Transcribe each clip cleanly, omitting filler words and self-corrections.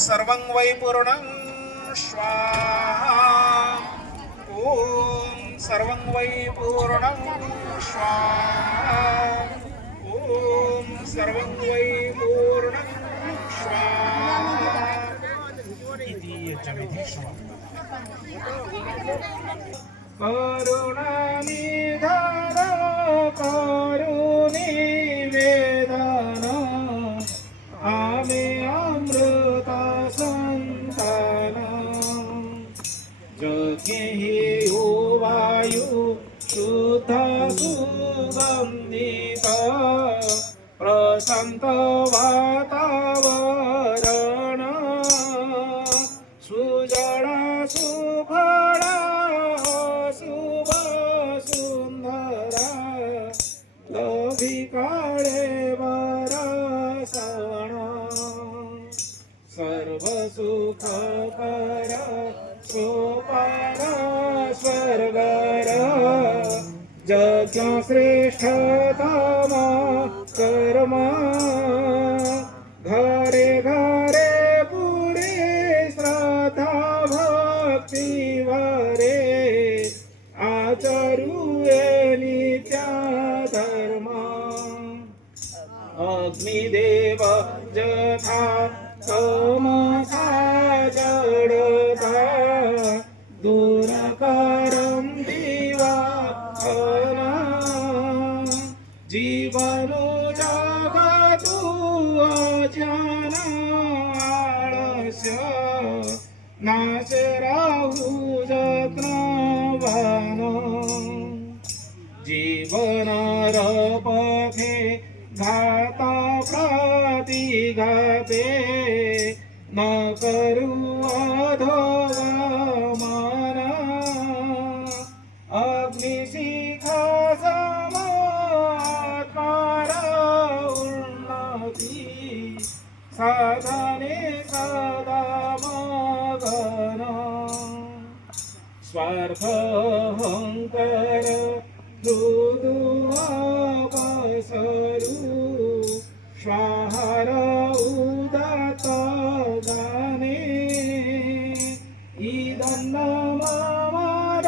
सर्वं वै पूर्णं स्वाहा। ॐ सर्वं वै पूर्णं स्वाहा। ॐ सर्वं वै पूर्णं स्वाहा इति यज्ञविधिः समाप्तः। करुणानिधान करुणिवेदन आमे अमृत संतान यज्ञे हि वायु शुद्ध सुगंधित प्रशांत वातावरण सुजळ सुफळ शुभ सुंदर लभिकाळे वरसण सर्व सुखकर सोपान स्वर्गर यज्ञ श्रेष्ठतम कर्म घरे घरे पुरे श्रद्धा भक्ति वरे आचरुये नित्य धर्म अग्निदेव जथा तमसा जडता दूर करं दिवाकरण जीवन जगतु अज्ञान आळस्य नाशे राहु जत्नवान जीवन रपखे घात प्रतिघाते न करू अधोगमन अग्निशिखा समात्मार उन्नति साधने सदा मगन स्वार्थ अहंकार मृदु अपसरू स्वाहार उदात गाने इदन्न मामार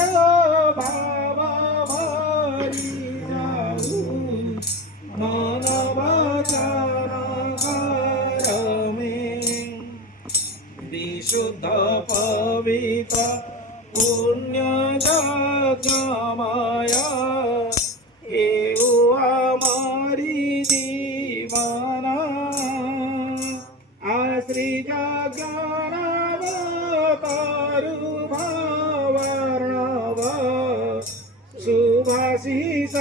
भाव भरी जाऊ मन वचन करमे विशुद्ध पवित्र पुण्य यज्ञमय हमारी जीवन आश्रित ज्ञानव करुभावर्णव शुभाशिष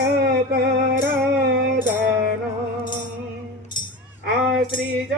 कर दान आश्रित